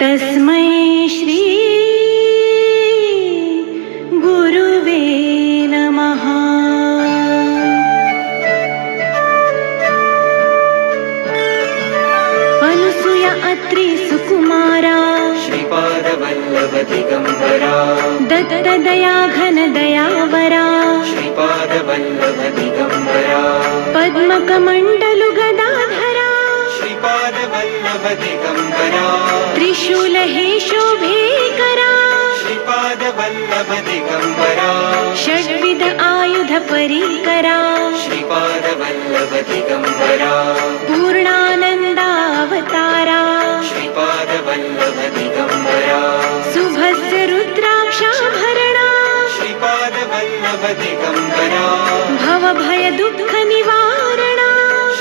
तस्मै आयुध परीकरा श्रीपादवल्लभदिगम्बरा पूर्णानन्दावतारा श्रीपादवल्लभदिगम्बरा शुभस्य रुद्राक्षाभरणा श्रीपादवल्लभदिगम्बरा भवभय दुःख निवारणा.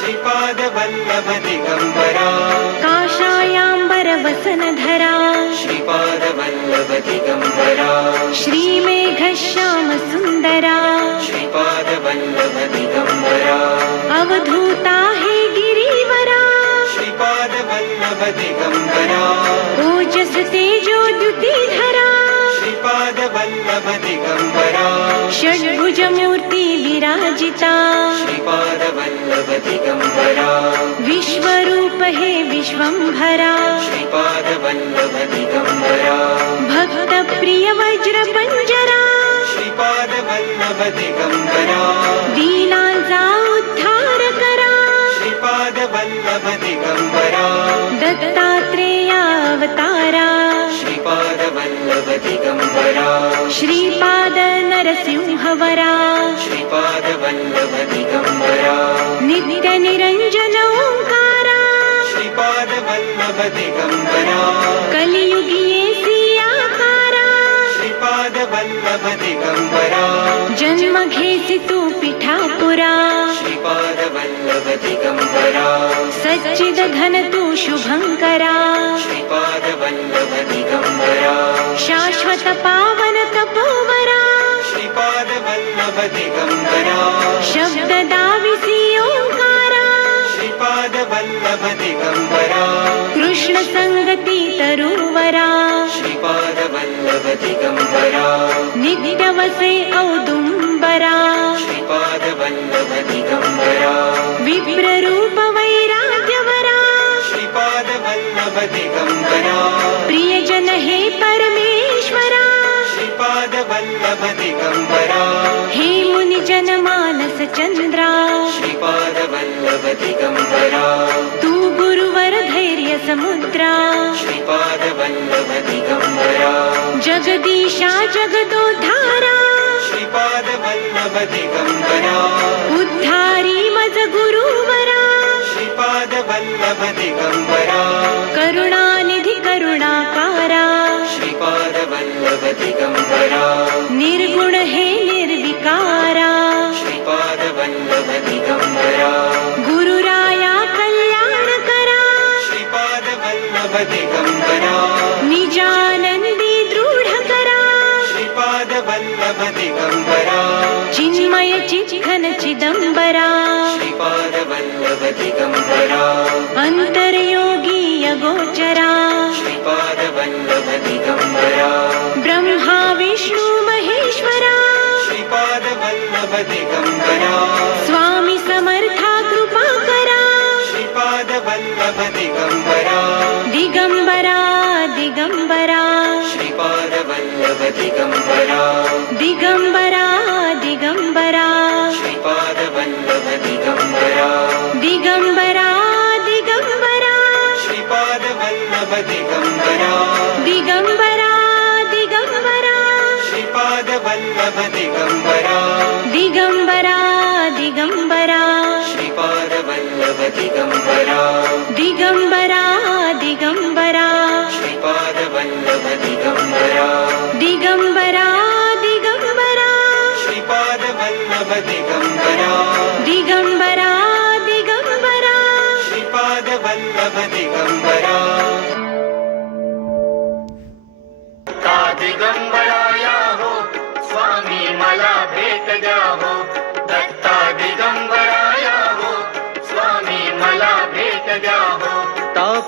श्रीपादवल्लभदिगम्बरा काषायाम्बर वसनधरा श्रीपादवल्लभदिगम्बरा श्रीमेघश्याम सुन्दरा श्रीपादवल्लभदिगम्बरा अवधूता हे गिरिवरा। श्रीपादवल्लभदिगम्बरा ओजस तेजो द्युतिधरा। विराजिता विश्वरूप हे विश्वम्भरा। भक्तप्रिय वज्रपञ्जरा श्रीपादवल्लभदिगम्बरा। दीनांचा उद्धार करा श्रीपादवल्लभदिगम्बरा। दत्तात्रेयावतारा। श्रीपादवल्लभदिगम्बरा। श्रीपाद नरसिंहवरा श्रीपादवल्लभदिगम्बरा। नित्य निरञ्जन ओङ्कारा श्रीपादवल्लभदिगम्बरा। कलियुगिये सियाकारा श्रीपादवल्लभदिगम्बरा। जन्म घेसी तू पुरा श्रीपाद वल्लवति सच्चिदघन तु शुभङ्करा। श्रीपाद शाश्वत पावन तपोवरा श्रीपाद वल्लवति गम्बरा शब्ददा विसी ओं वरा श्रीपाद वल्लभति गम्बरा औ श्रीपादवल्लभदिगम्बरा। विप्ररूप वैराग्यवरा प्रियजन हे परमेश्वरा। श्रीपादवल्लभदिगम्बरा। हे मुनिजन मानस चंद्रा। श्रीपादवल्लभदिगम्बरा। तू गुरुवर धैर्य समुद्रा। श्रीपादवल्लभदिगम्बरा। जगदीशा जगदोद्धारा श्रीपादवल्लभदिगम्बरा उद्धारी मज गुरुवरा। श्रीपादवल्लभदिगम्बरा करुणानिधि करुणाकारा। श्रीपादवल्लभदिगम्बरा निर्गुण हे श्रीपादवल्लभदिगम्बरा। अगोचरा श्रीपादवल्लभदिगम्बरा। ब्रह्मा विष्णु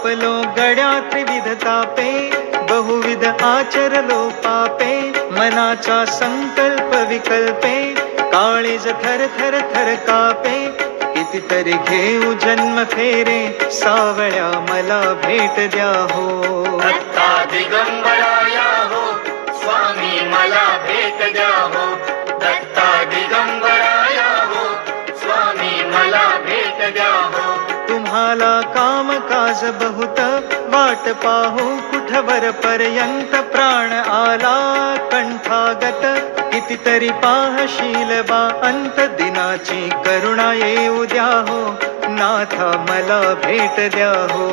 आपलो गड्या त्रिविध तापे बहुविध आचरलो पापे मनाचा संकल्प विकल्पे काळीज थर थर थर कापे कितीतरी घेऊ जन्म फेरे सावळ्या मला भेट द्या हो. दिगंबराया हो स्वामी मला भेट द्या हो. काज बहुत वाट पाहू कुठवर पर्यंत प्राण आला कंठागत. कितीतरी पाहशील बा अंत दिनाची करुणा येऊ द्या हो. नाथा मला भेट द्या हो.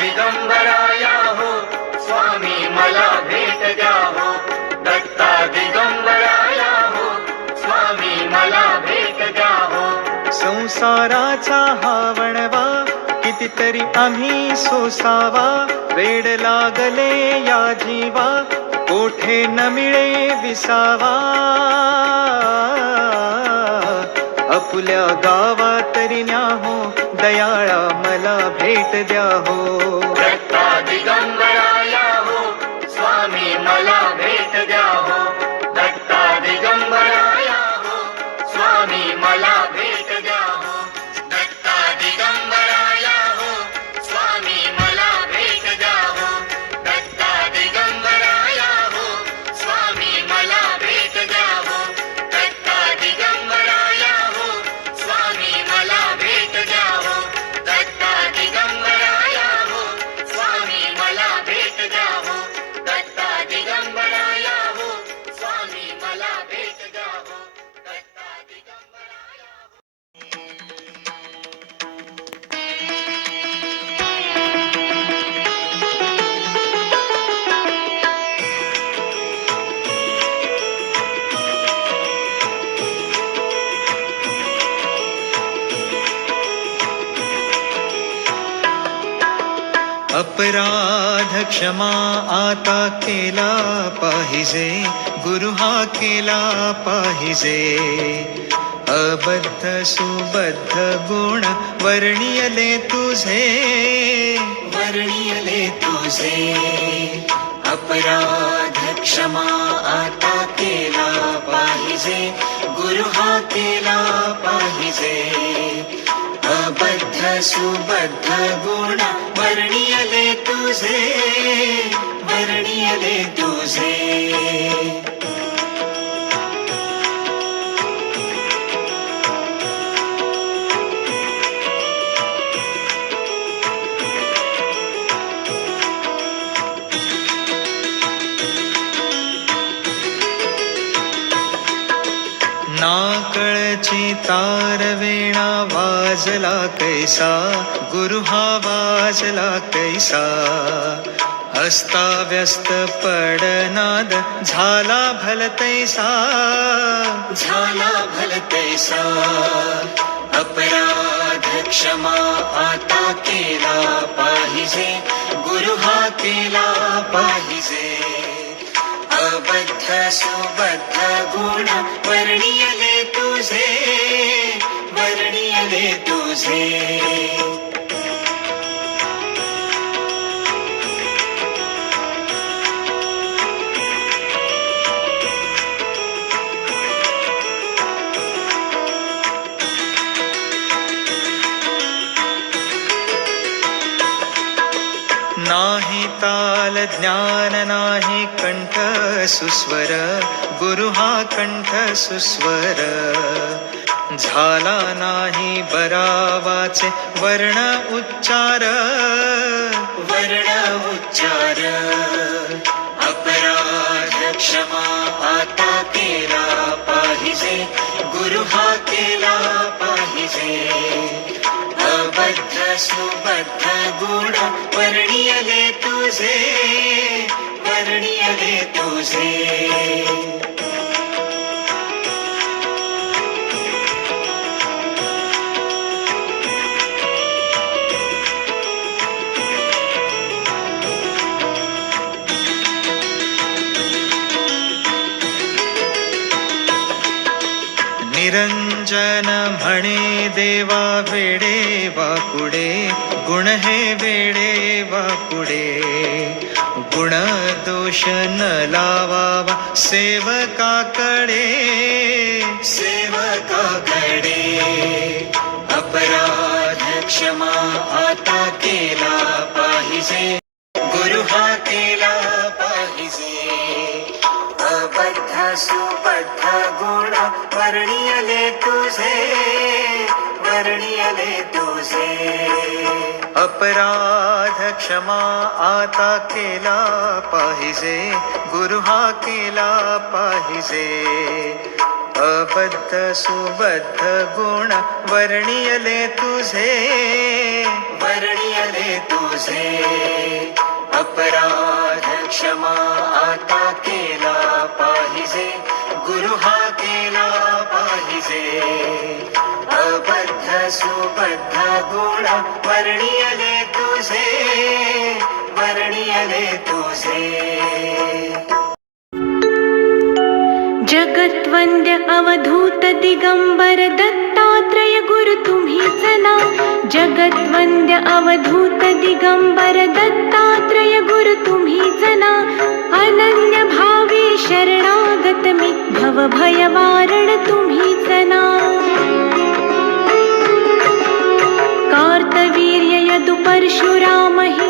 दिगंबराया हो. स्वामी मला भेट द्या हो. दत्ता दिगंबराया हो. स्वामी मला भेट द्या हो. संसाराचा हा वणवा कितीतरी आम्ही सोसावा. वेड लागले या जीवा. कोठे न मिळे विसावा. अपुल्या गावा तरी न्याहो दयाळा मला भेट द्या हो. हो अपराध क्षमा आता केला पाहिजे गुरु हा केला पाहिजे. अबद्ध सुबद्ध गुण वर्णियले तुझे. वर्णियले तुझे. अपराध क्षमा आता केला पाहिजे गुरु हा केला पाहिजे. अबद्ध सुबद्ध गुण वर्णियले तुझे वर्णियले तुझे। नाकळची तार वेणा वाजला कैसा? गुरु हा वाजला कैसा? अस्ताव्यस्त पडनाद झाला भलतैसा झाला भलतैसा अपराध क्षमा आता केला पाहिजे। गुरु हा केला पाहिजे। अबद्ध सुबद्ध गुण वर्णियले तुझे। वर्णियले तुझे नाही ताल ज्ञान नाही कंठ सुस्वर गुरु हा कंठ सुस्वर झाला नाही बरावाचे वर्ण उच्चार. वर्ण उच्चार. अपराध क्षमा आता केला पाहिजे. गुरु हा केला पाहिजे. अबद्ध सुबद्ध गुण वर्णियले तुझे. वर्णियले तुझे. म्हणे देवा वेडे गुण हे वेडे वाकुडे गुण दोष न लावावा सेवकाकडे. सेवकाकडे. अपराध क्षमा आता केला पाहिजे. गुरु हा केला पाहिजे. अबद्ध सुबद्ध गुण वर्णीय तुझे अपराध क्षमा आता केला पाहिजे गुरु हा केला पाहिजे. अबद्ध सुबद्ध गुण वर्णियले तुझे। वर्णियले तुझे। अपराध क्षमा आता केला पाहिजे गुरु हा केला पाहिजे. गुण वर्णियले तुझे वर्णियले तुझे। जगत्वन्द्य अवधूत दिगंबर दत्तात्रय गुरु तुम्हीच ना जगत्वन्द्य अवधूत दिगंबर दत्तात्रय गुरु तुम्ही जना। अनन्य भावे शरणागत मी भव भय वारण परशुरामहि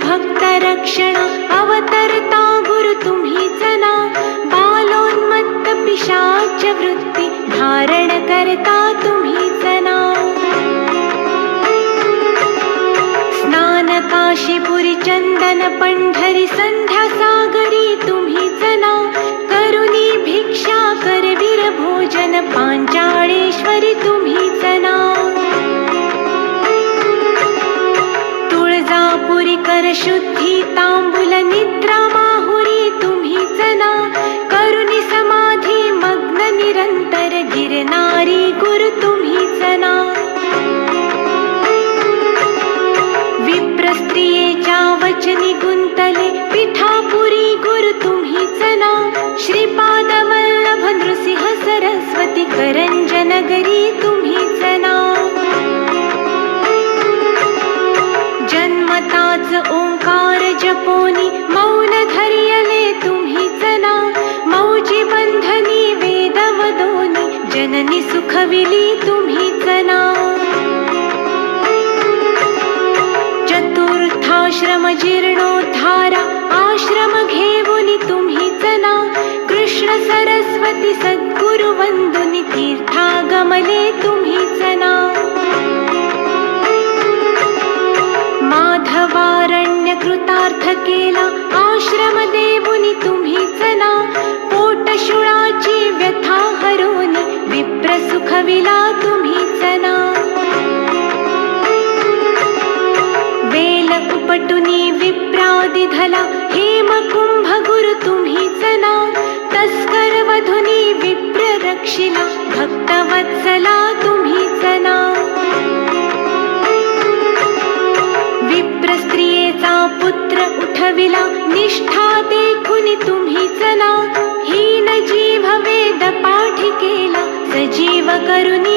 भक्त रक्षण अवतरता गुरु तुम्ही ना बालोन्मत्त पिशाच वृत्ती धारण करता तुम्ही ना स्नान काशीपुरी चंदन पंढरी शुद्ध आश्रम जीर्णोद्धारा आश्रम घेऊन तुम्ही चला कृष्ण सरस्वती सद्गुरु वंदुनी तीर्थागमने तुम्ही चला माधवारण्य कृतार्थ केला आश्रम देऊनी तुम्ही चला पोटशुळाची व्यथा हरून विप्र पटुनी उपटुनी विप्रादि धला हेम कुंभ गुरु तुम्ही ना तस्कर वधुनी विप्र रक्षिला भक्त वत्सला तुम्हीच ना विप्र स्त्रियेचा पुत्र उठविला निष्ठा देखुनी तुम्ही ना हीन जीव वेद पाठी केला सजीव करुनी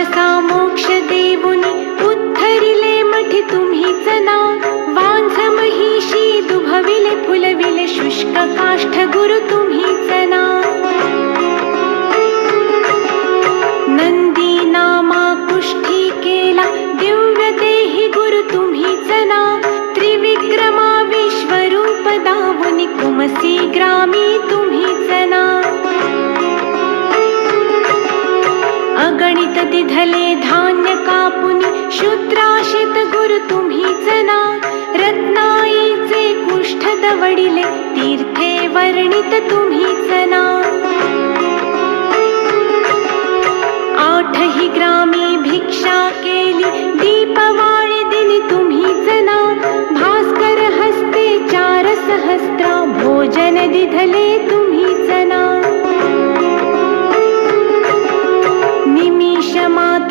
just come. दिधले धान्य कापुनी शूद्राशित गुरु तुम्हीच ना रत्नाईचे कुष्ठ दवडिले तीर्थे वर्णित तुम्हीच ना आठही ग्रामी भिक्षा केली दीपवाळी दिली तुम्हीच ना भास्कर हस्ते चार सहस्रा भोजन दिधले निमिष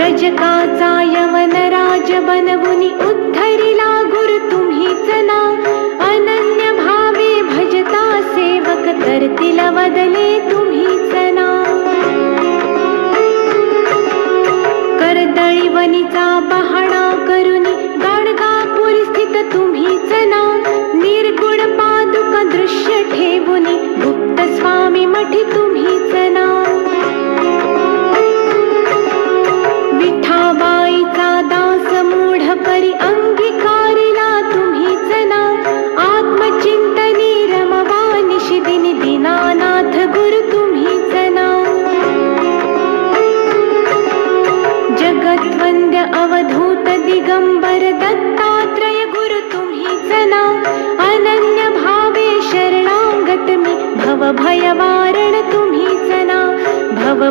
रजकाचा यवन राज बनवुनी उद्धरिला गुरु तुम्हीच ना अनन्य भावे भजता सेवक करतील वदले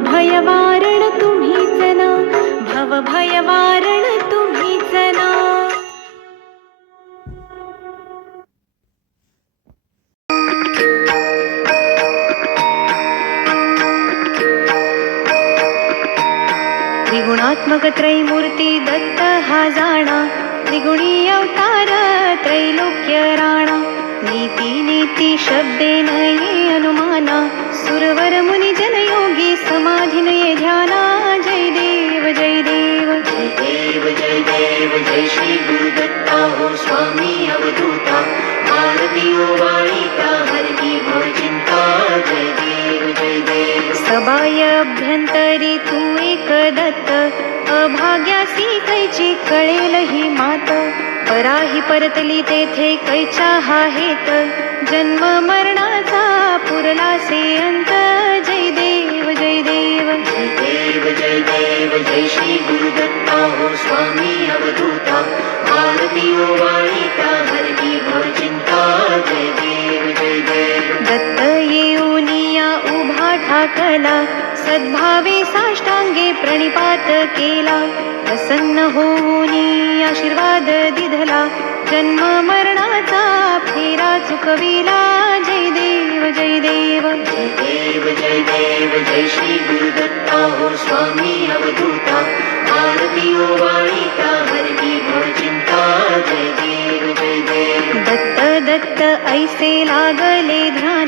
भयवारण तुम्हीच ना भव भयवारण तुम्हीच ना त्रिगुणात्मक त्रैमूर्ती दत्त हा जाणा त्रिगुणी अवतार त्रैलोक्य राणा नीती नीती शब्देन अनुमाना सुरवर मुनी जन समाधिन ये ध्याना जय देव जय देव। जय देव जय देव जय श्री गुरुदत्ता हो स्वामी अवधूता। भारतीयो वाणिता हरकी भव चिंता। जय देव जय देव। सबाय अभ्यंतरी तू एक दत्त। अभाग्यासी कैची कळेल ही मात। पराही परतली तेथे कैच्या हा हेत। जन्म मरणाचा सद्भावे साष्टांगे प्रणिपात केला. प्रसन्न होऊनी आशीर्वाद दिधला. जन्म मरणाचा फेरा चुकविला. जय देव जय देव. जय देव जय देव जय श्री गुरुदत्ता. हो स्वामी अवधूता. भारतीयो वाणिता. हरकी भव चिंता. जय देव जय देव. दत्त दत्त ऐसे लागले ध्यान.